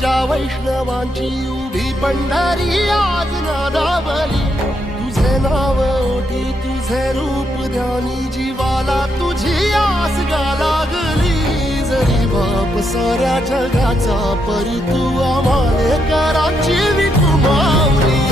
माझ्या वैष्णवांची उभी पंढरी आज नादावली, तुझे नाव ओठी तुझे रूप ध्यानी, जीवाला तुझी आस गा लागली, जरी बाप साऱ्या जगाचा परी तू आम्हाले कराची विठू माऊली.